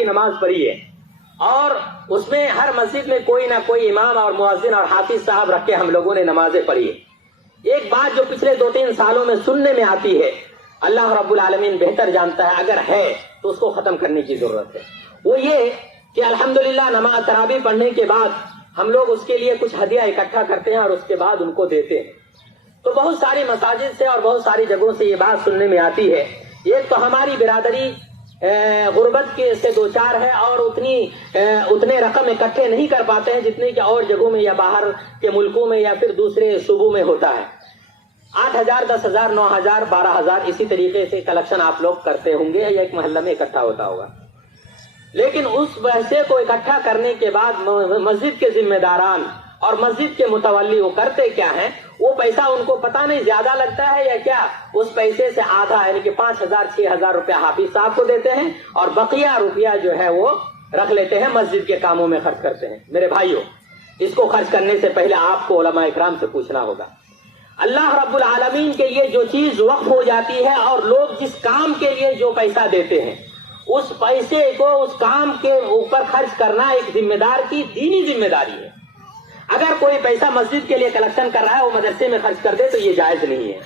کی نماز پڑھی ہے، اور اس میں ہر مسجد میں کوئی نہ کوئی امام اور مؤذن اور حافظ صاحب رکھ کے ہم لوگوں نے نمازیں پڑھی ہے۔ ایک بات جو پچھلے 2-3 سالوں میں سننے میں آتی ہے، اللہ رب العالمین بہتر جانتا ہے، اگر ہے تو اس کو ختم کرنے کی ضرورت ہے، وہ یہ کہ الحمدللہ نماز تراویح پڑھنے کے بعد ہم لوگ اس کے لیے کچھ ہدیہ اکٹھا کرتے ہیں اور اس کے بعد ان کو دیتے ہیں۔ تو بہت ساری مساجد سے اور بہت ساری جگہوں سے یہ بات سننے میں آتی ہے، ایک تو ہماری برادری غربت کے سے دوچار ہے اور اتنے رقم اکٹھے نہیں کر پاتے ہیں جتنے کہ اور جگہوں میں یا باہر کے ملکوں میں یا پھر دوسرے صوبوں میں ہوتا ہے۔ 8,000 10,000 9,000 12,000 اسی طریقے سے کلیکشن آپ لوگ کرتے ہوں گے یا ایک محلہ میں اکٹھا ہوتا ہوگا، لیکن اس پیسے کو اکٹھا کرنے کے بعد مسجد کے ذمہ داران اور مسجد کے متولی وہ کرتے کیا ہیں، وہ پیسہ ان کو پتہ نہیں زیادہ لگتا ہے یا کیا، اس پیسے سے آدھا یعنی کہ 5,000 6,000 روپیہ حافظ صاحب کو دیتے ہیں اور بقیہ روپیہ جو ہے وہ رکھ لیتے ہیں، مسجد کے کاموں میں خرچ کرتے ہیں۔ میرے بھائیوں، اس کو خرچ کرنے سے پہلے آپ کو علماء اکرام سے پوچھنا ہوگا۔ اللہ رب العالمین کے لیے جو چیز وقف ہو جاتی ہے اور لوگ جس کام کے لیے جو پیسہ دیتے ہیں، اس پیسے کو اس کام کے اوپر خرچ کرنا ایک ذمہ دار کی دینی ذمہ داری ہے۔ اگر کوئی پیسہ مسجد کے لیے کلیکشن کر رہا ہے وہ مدرسے میں خرچ کر دے تو یہ جائز نہیں ہے،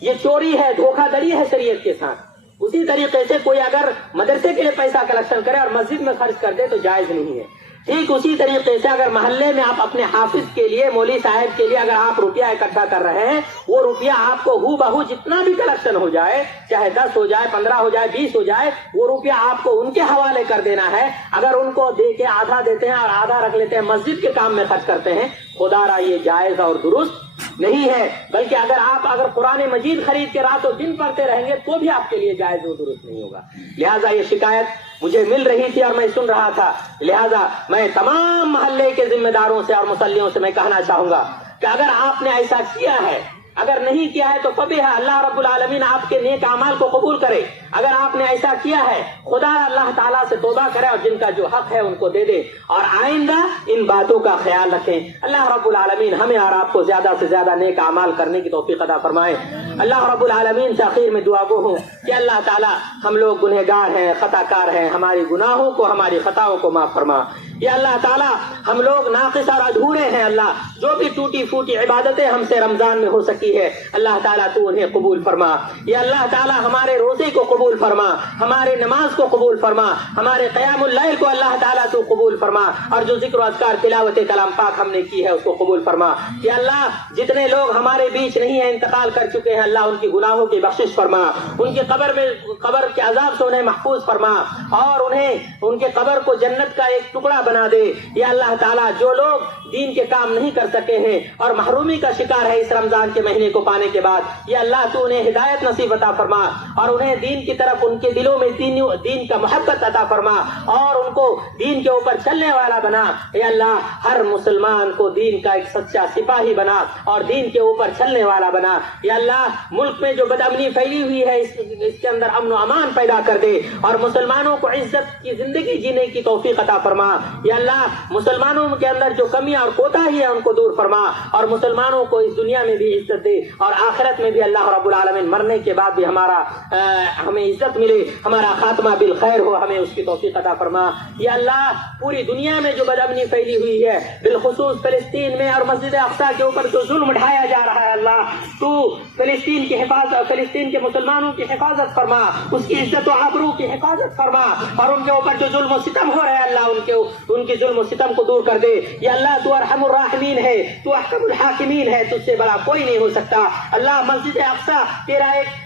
یہ چوری ہے، دھوکہ دڑی ہے شریعت کے ساتھ۔ اسی طریقے سے کوئی اگر مدرسے کے لیے پیسہ کلیکشن کرے اور مسجد میں خرچ کر دے تو جائز نہیں ہے۔ ٹھیک اسی طریقے سے اگر محلے میں آپ اپنے حافظ کے لیے، مولوی صاحب کے لیے اگر آپ روپیہ اکٹھا کر رہے ہیں، وہ روپیہ آپ کو ہو بہو جتنا بھی کلیکشن ہو جائے، چاہے 10 ہو جائے، 15 ہو جائے، 20 ہو جائے، وہ روپیہ آپ کو ان کے حوالے کر دینا ہے۔ اگر ان کو دے کے آدھا دیتے ہیں اور آدھا رکھ لیتے ہیں مسجد کے کام میں خرچ کرتے ہیں، خدا را یہ جائز اور درست نہیں ہے۔ بلکہ اگر قرآن مجید خرید کے رات و دن پڑھتے رہیں گے تو بھی آپ کے لیے جائز و درست نہیں ہوگا۔ لہٰذا یہ شکایت مجھے مل رہی تھی اور میں سن رہا تھا، لہٰذا میں تمام محلے کے ذمہ داروں سے اور مصلیوں سے میں کہنا چاہوں گا کہ اگر آپ نے ایسا کیا ہے، اگر نہیں کیا ہے تو فبیہ، اللہ رب العالمین آپ کے نیک اعمال کو قبول کرے۔ اگر آپ نے ایسا کیا ہے، خدا اللہ تعالیٰ سے توبہ کرے اور جن کا جو حق ہے ان کو دے دے، اور آئندہ ان باتوں کا خیال رکھیں۔ اللہ رب العالمین ہمیں اور آپ کو زیادہ سے زیادہ نیک اعمال کرنے کی توفیق عطا فرمائے۔ اللہ رب العالمین سے آخر میں دعا گو ہوں کہ اللہ تعالیٰ ہم لوگ گنہگار ہیں، خطا کار ہیں، ہماری گناہوں کو، ہماری خطاؤں کو معاف فرما۔ یا اللہ تعالیٰ ہم لوگ ناقص اور ادھورے ہیں، اللہ جو بھی ٹوٹی پھوٹی عبادتیں ہم سے رمضان میں ہو سکی ہے اللہ تعالیٰ تو انہیں قبول فرما۔ یا اللہ تعالیٰ ہمارے روزے کو قبول فرما، ہمارے نماز کو قبول فرما، ہمارے قیام اللیل کو اللہ تعالیٰ تو قبول فرما، اور جو ذکر و اذکار تلاوت کلام پاک ہم نے کی ہے اس کو قبول فرما۔ یا اللہ جتنے لوگ ہمارے بیچ نہیں ہیں، انتقال کر چکے ہیں، اللہ ان کی گناہوں کی بخشش فرما، ان کے قبر کے عذاب سے انہیں محفوظ فرما، اور انہیں ان کے قبر کو جنت کا ایک ٹکڑا بنا دے۔ یا اللہ تعالیٰ جو لوگ دین کے کام نہیں کر سکے ہیں اور محرومی کا شکار ہے اس رمضان کے مہینے کو پانے کے بعد، یا اللہ تو انہیں ہدایت نصیب عطا فرما اور انہیں دین کی طرف ان کے دلوں میں دین کا محبت عطا فرما اور ان کو دین کے اوپر چلنے والا بنا۔ یا اللہ ہر مسلمان کو دین کا ایک سچا سپاہی بنا اور دین کے اوپر چلنے والا بنا۔ یا اللہ ملک میں جو بدامنی پھیلی ہوئی ہے اس کے اندر امن و امان پیدا کر دے اور مسلمانوں کو عزت کی زندگی جینے کی توفیق عطا فرما۔ یا اللہ مسلمانوں کے اندر جو کمیاں اور کوتاہی ہے ان کو دور فرما اور مسلمانوں کو اس دنیا میں بھی عزت دے اور آخرت میں بھی اللہ رب العالمین مرنے کے بعد بھی ہمیں عزت ملے، ہمارا خاتمہ بالخیر ہو، ہمیں اس کی توفیق عطا فرما۔ یا اللہ پوری دنیا میں جو بدامنی پھیلی ہوئی ہے، بالخصوص فلسطین میں اور مسجد اقصیٰ کے اوپر جو ظلم ڈھایا جا رہا ہے، اللہ تو فلسطین کی حفاظت، فلسطین کے مسلمانوں کی حفاظت فرما، اس کی عزت و آبرو کی حفاظت فرما، اور ان کے اوپر جو ظلم و ستم ہو رہے ہیں اللہ ان کے ظلم و ستم کو دور کر دے۔ یا اللہ تو ارحم الراحمین ہے، تو احکم الحاکمین ہے، تجھ سے بڑا کوئی نہیں ہو سکتا۔ اللہ مسجد اقصیٰ تیرا ایک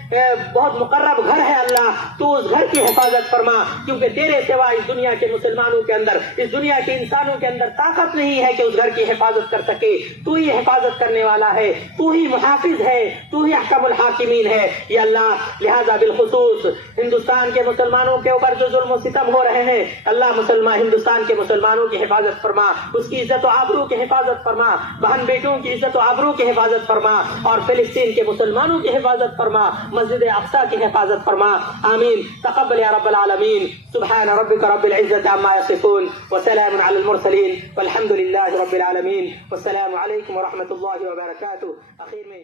بہت مقرب گھر ہے، اللہ تو اس گھر کی حفاظت فرما، کیونکہ تیرے سوا اس دنیا کے مسلمانوں کے اندر، اس دنیا کے انسانوں کے اندر طاقت نہیں ہے کہ اس گھر کی حفاظت کر سکے۔ تو ہی حفاظت کرنے والا ہے، تو ہی محافظ ہے، تو ہی احکم الحاکمین ہے۔ یا اللہ لہذا بالخصوص ہندوستان کے مسلمانوں کے اوپر جو ظلم و ستم ہو رہے ہیں، اللہ ہندوستان کے مسلمانوں کی حفاظت فرما، اس کی عزت و آبرو کی حفاظت فرما، بہن بیٹوں کی عزت و آبرو کی حفاظت فرما، اور فلسطین کے مسلمانوں کی حفاظت فرما، مسجد اقصیٰ کی حفاظت فرما۔ آمین۔ تقبل یا رب العالمین۔ سبحان ربک رب العزت عما یصفون وسلام علی المرسلین والحمد للہ رب العالمین، والسلام علیکم ورحمۃ اللہ وبرکاتہ۔ اخیر میں